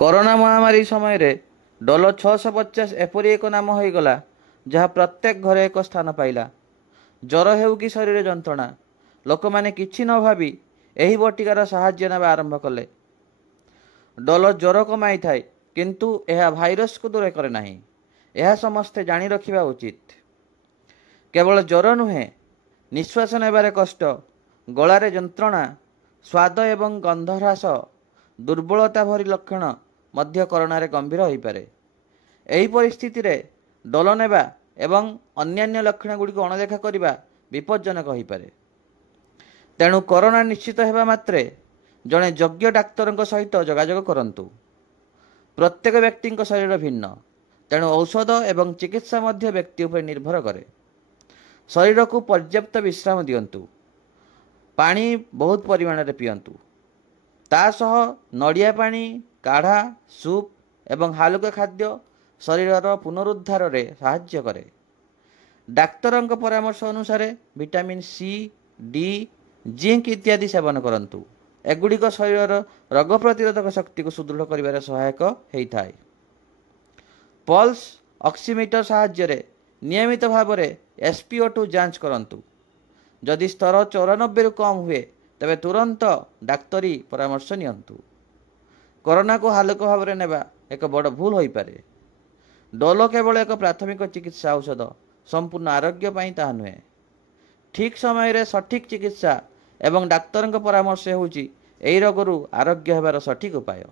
Corona ମହାମାରୀ ସମୟରେ ଡୋଲୋ 650 ଏପରି ଏକ ନାମ ହୋଇଗଲା ଯାହା ପ୍ରତ୍ୟେକ ଘରେ ଏକ ସ୍ଥାନ ପାଇଲା। ଜ୍ୱର ହେଉ କି ଶରୀର ଯନ୍ତ୍ରଣା, ଲୋକମାନେ କିଛି ନ ଭାବି ଏହି ବଟିକାର ସାହାଯ୍ୟ ନେବା ଆରମ୍ଭ କଲେ। ଡୋଲୋ ଜ୍ୱର କମାଇଥାଏ, କିନ୍ତୁ ଏହା ଭାଇରସକୁ ଦୂର କରେ ନାହିଁ। ଏହା ସମସ୍ତେ ଜାଣି ରଖିବା ଉଚିତ। କେବଳ ଜ୍ୱର ନୁହେଁ, ନିଶ୍ୱାସ ନେବାରେ କଷ୍ଟ, ଗଳାରେ ଯନ୍ତ୍ରଣା, ସ୍ୱାଦ ଏବଂ ଗନ୍ଧ ହ୍ରାସ, ଦୁର୍ବଳତା ଭଳି ଲକ୍ଷଣ ମଧ୍ୟ କରୋନାରେ ଗମ୍ଭୀର ହୋଇପାରେ। ଏହି ପରିସ୍ଥିତିରେ ଡୋଲୋ ନେବା ଏବଂ ଅନ୍ୟାନ୍ୟ ଲକ୍ଷଣଗୁଡ଼ିକୁ ଅଣଦେଖା କରିବା ବିପଜ୍ଜନକ ହୋଇପାରେ। ତେଣୁ କରୋନା ନିଶ୍ଚିତ ହେବା ମାତ୍ରେ ଜଣେ ଯୋଗ୍ୟ ଡାକ୍ତରଙ୍କ ସହିତ ଯୋଗାଯୋଗ କରନ୍ତୁ। ପ୍ରତ୍ୟେକ ବ୍ୟକ୍ତିଙ୍କ ଶରୀର ଭିନ୍ନ, ତେଣୁ ଔଷଧ ଏବଂ ଚିକିତ୍ସା ମଧ୍ୟ ବ୍ୟକ୍ତି ଉପରେ ନିର୍ଭର କରେ। ଶରୀରକୁ ପର୍ଯ୍ୟାପ୍ତ ବିଶ୍ରାମ ଦିଅନ୍ତୁ। ପାଣି ବହୁତ ପରିମାଣରେ ପିଅନ୍ତୁ। ତା ସହ ନଡ଼ିଆ ପାଣି, କାଢ଼ା, ସୁପ୍ ଏବଂ ହାଲୁକା ଖାଦ୍ୟ ଶରୀରର ପୁନରୁଦ୍ଧାରରେ ସାହାଯ୍ୟ କରେ। ଡାକ୍ତରଙ୍କ ପରାମର୍ଶ ଅନୁସାରେ ଭିଟାମିନ୍ ସି, ଡି, ଜିଙ୍କ୍ ଇତ୍ୟାଦି ସେବନ କରନ୍ତୁ। ଏଗୁଡ଼ିକ ଶରୀରର ରୋଗ ପ୍ରତିରୋଧକ ଶକ୍ତିକୁ ସୁଦୃଢ଼ କରିବାରେ ସହାୟକ ହୋଇଥାଏ। ପଲ୍ସ ଅକ୍ସିମିଟର ସାହାଯ୍ୟରେ ନିୟମିତ ଭାବରେ SpO2 ଯାଞ୍ଚ କରନ୍ତୁ। ଯଦି ସ୍ତର 94ରୁ କମ୍ ହୁଏ, ତେବେ ତୁରନ୍ତ ଡାକ୍ତରୀ ପରାମର୍ଶ ନିଅନ୍ତୁ। କରୋନାକୁ ହାଲୁକା ଭାବରେ ନେବା ଏକ ବଡ଼ ଭୁଲ ହୋଇପାରେ। ଡୋଲୋ କେବଳ ଏକ ପ୍ରାଥମିକ ଚିକିତ୍ସା ଔଷଧ, ସମ୍ପୂର୍ଣ୍ଣ ଆରୋଗ୍ୟ ପାଇଁ ତାହା ନୁହେଁ। ଠିକ୍ ସମୟରେ ସଠିକ୍ ଚିକିତ୍ସା ଏବଂ ଡାକ୍ତରଙ୍କ ପରାମର୍ଶ ହେଉଛି ଏହି ରୋଗରୁ ଆରୋଗ୍ୟ ହେବାର ସଠିକ୍ ଉପାୟ।